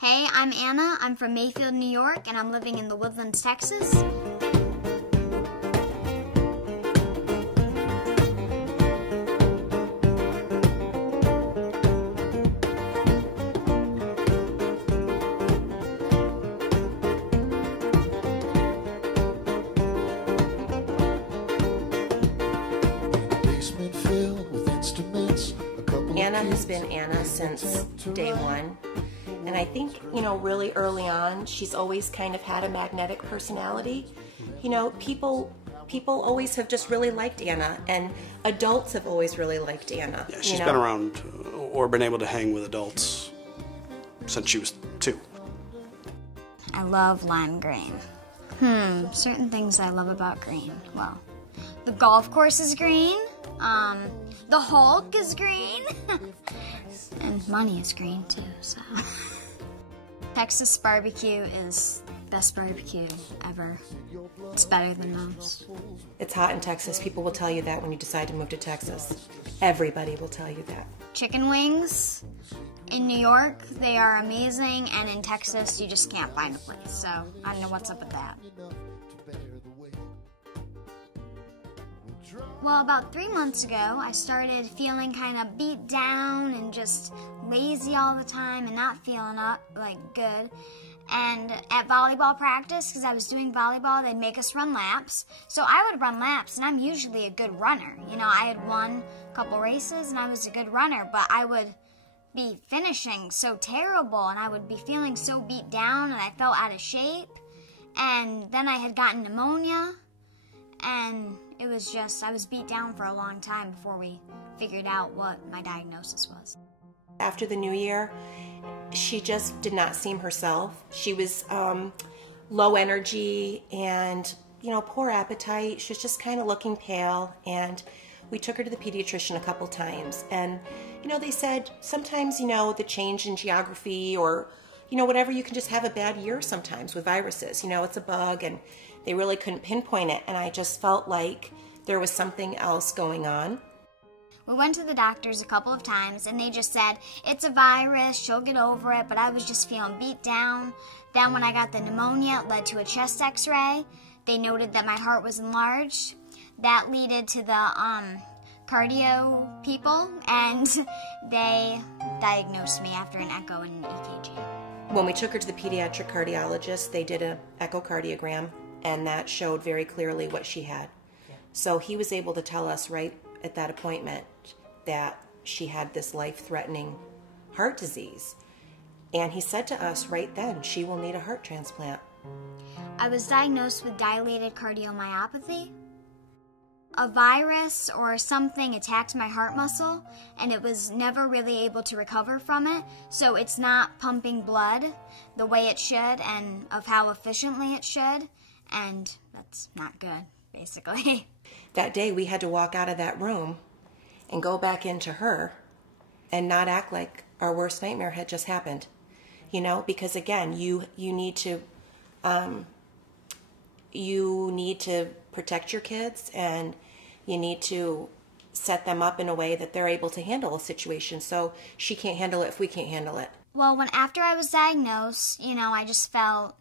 Hey, I'm Anna. I'm from Mayfield, New York, and I'm living in the Woodlands, Texas. Anna has been Anna since day one. And I think, really early on, she's always kind of had a magnetic personality. People always have just really liked Anna, and adults have always really liked Anna. Yeah, she's been around or been able to hang with adults since she was 2. I love lime green. Certain things I love about green. Well, the golf course is green. The Hulk is green. And money is green too, so. Texas barbecue is the best barbecue ever. It's better than most. It's hot in Texas. People will tell you that when you decide to move to Texas. Everybody will tell you that. Chicken wings in New York, they are amazing, and in Texas, you just can't find a place, so I don't know what's up with that. Well, about 3 months ago, I started feeling kind of beat down and just lazy all the time and not feeling good. And at volleyball practice, because I was doing volleyball, they'd make us run laps. So I would run laps, and I'm usually a good runner. I had won a couple races, and I was a good runner, but I would be finishing so terrible, and I would be feeling so beat down, and I felt out of shape. And then I had gotten pneumonia, and it was just, I was beat down for a long time before we figured out what my diagnosis was. After the new year, she just did not seem herself. She was low energy and, poor appetite. She was just kind of looking pale, and we took her to the pediatrician a couple times. And, they said sometimes, the change in geography or, whatever, you can just have a bad year sometimes with viruses. It's a bug, and they really couldn't pinpoint it. And I just felt like there was something else going on. We went to the doctors a couple of times, and they just said, it's a virus, she'll get over it, but I was just feeling beat down. Then when I got the pneumonia, it led to a chest x-ray. They noted that my heart was enlarged. That led to the cardio people, and they diagnosed me after an echo and an EKG. When we took her to the pediatric cardiologist, they did an echocardiogram, and that showed very clearly what she had. So he was able to tell us right at that appointment that she had this life-threatening heart disease. And he said to us right then, she will need a heart transplant. I was diagnosed with dilated cardiomyopathy. A virus or something attacked my heart muscle, and it was never really able to recover from it, so it's not pumping blood the way it should and of how efficiently it should, and that's not good, basically. That day we had to walk out of that room and go back into her and not act like our worst nightmare had just happened. Because again, you need to protect your kids, and you need to set them up in a way that they're able to handle a situation. So she can't handle it if we can't handle it. Well, after I was diagnosed, I just felt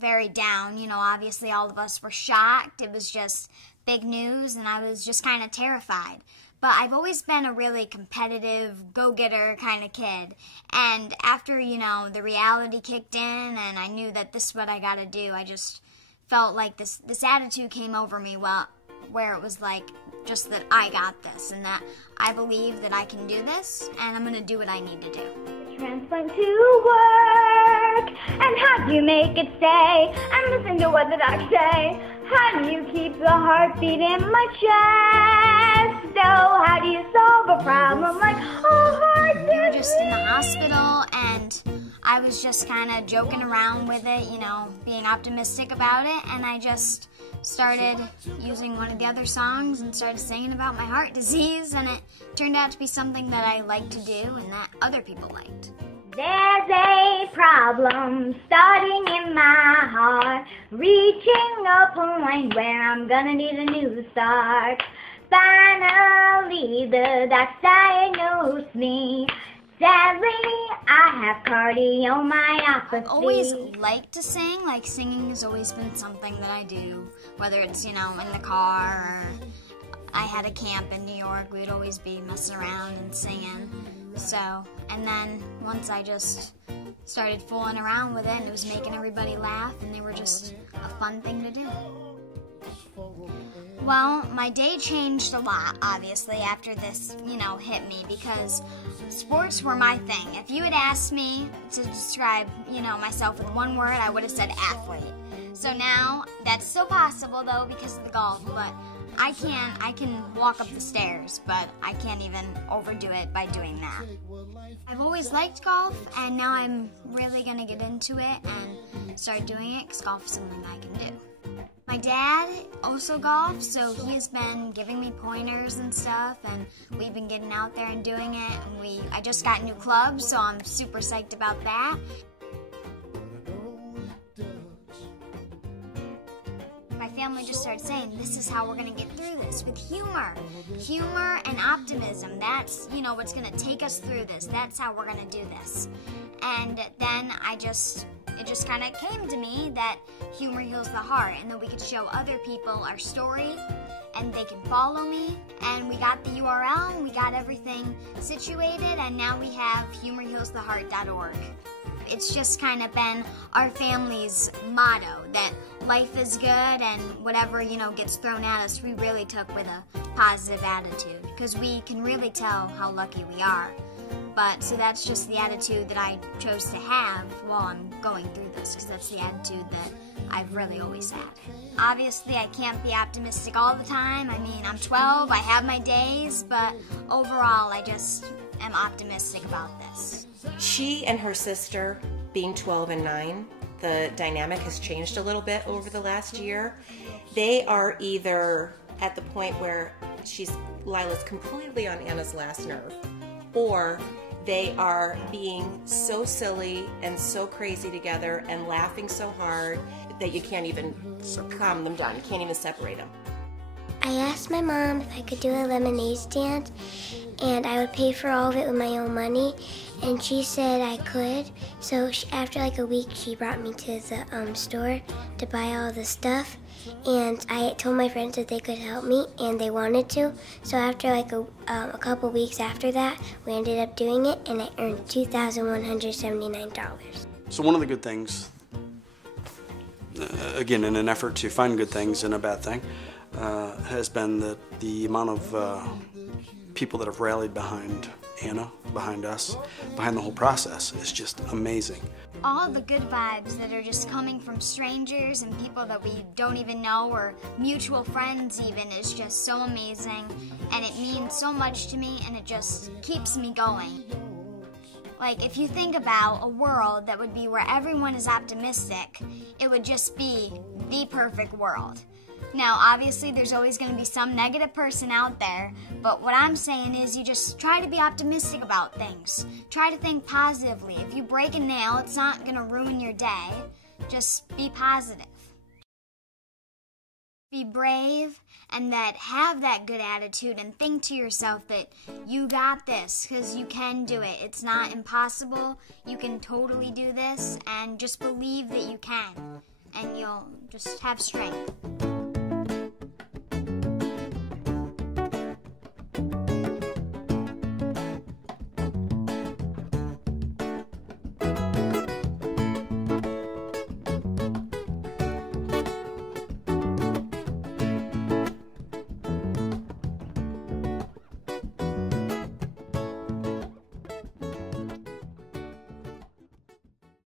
very down. Obviously all of us were shocked. It was just big news, and I was just kind of terrified. But I've always been a really competitive, go-getter kind of kid. And after, the reality kicked in and I knew that this is what I got to do, I just felt like this attitude came over me where it was like just that I got this and that I believe that I can do this and I'm going to do what I need to do. Transplant to work, and how do you make it stay? And listen to what the docs say. How do you keep the heartbeat in my chest? Oh, how do you solve a problem like a heart disease? We were just in the hospital, and I was just kind of joking around with it, being optimistic about it, and I just started using one of the other songs and started singing about my heart disease, and it turned out to be something that I liked to do and that other people liked. There's a problem starting in my heart, reaching a point where I'm gonna need a new start. Finally, the docs diagnosed me. Sadly, I have cardiomyopathy. I've always liked to sing. Like, singing has always been something that I do, whether it's, in the car or I had a camp in New York. We'd always be messing around and singing. So, and then once I just started fooling around with it, and it was making everybody laugh, and they were just a fun thing to do. Well, my day changed a lot, obviously, after this, hit me, because sports were my thing. If you had asked me to describe, myself with one word, I would have said athlete. So now, that's still possible, though, because of the golf, but I can walk up the stairs, but I can't even overdo it by doing that. I've always liked golf, and now I'm really going to get into it and start doing it, because golf is something I can do. My dad also golfs, so he's been giving me pointers and stuff, and we've been getting out there and doing it, and I just got new clubs, so I'm super psyched about that. My family just started saying, this is how we're going to get through this, with humor. Humor and optimism, that's, what's going to take us through this. That's how we're going to do this. And then it just kind of came to me that humor heals the heart, and that we could show other people our story, and they can follow me. And we got the URL, and we got everything situated, and now we have humorhealstheheart.org. It's just kind of been our family's motto, that life is good, and whatever, gets thrown at us, we really took with a positive attitude, because we can really tell how lucky we are. But, so that's just the attitude that I chose to have while I'm going through this, because that's the attitude that I've really always had. Obviously, I can't be optimistic all the time. I mean, I'm 12, I have my days, but overall, I just am optimistic about this. She and her sister, being 12 and 9, the dynamic has changed a little bit over the last year. They are either at the point where Lila's completely on Anna's last nerve, or they are being so silly and so crazy together and laughing so hard that you can't even calm them down. You can't even separate them. I asked my mom if I could do a lemonade stand, and I would pay for all of it with my own money, and she said I could. So after like a week, she brought me to the store to buy all the stuff, and I told my friends that they could help me, and they wanted to. So after like a couple weeks after that, we ended up doing it, and I earned $2,179. So one of the good things, again, in an effort to find good things in a bad thing, has been that the amount of people that have rallied behind Anna, behind us, behind the whole process is just amazing. All the good vibes that are just coming from strangers and people that we don't even know, or mutual friends even, is just so amazing, and it means so much to me, and it just keeps me going. Like, if you think about a world that would be where everyone is optimistic, it would just be the perfect world. Now, obviously, there's always going to be some negative person out there, but what I'm saying is you just try to be optimistic about things. Try to think positively. If you break a nail, it's not going to ruin your day. Just be positive. Be brave, and have that good attitude, and think to yourself that you got this, because you can do it. It's not impossible. You can totally do this, and just believe that you can, and you'll just have strength.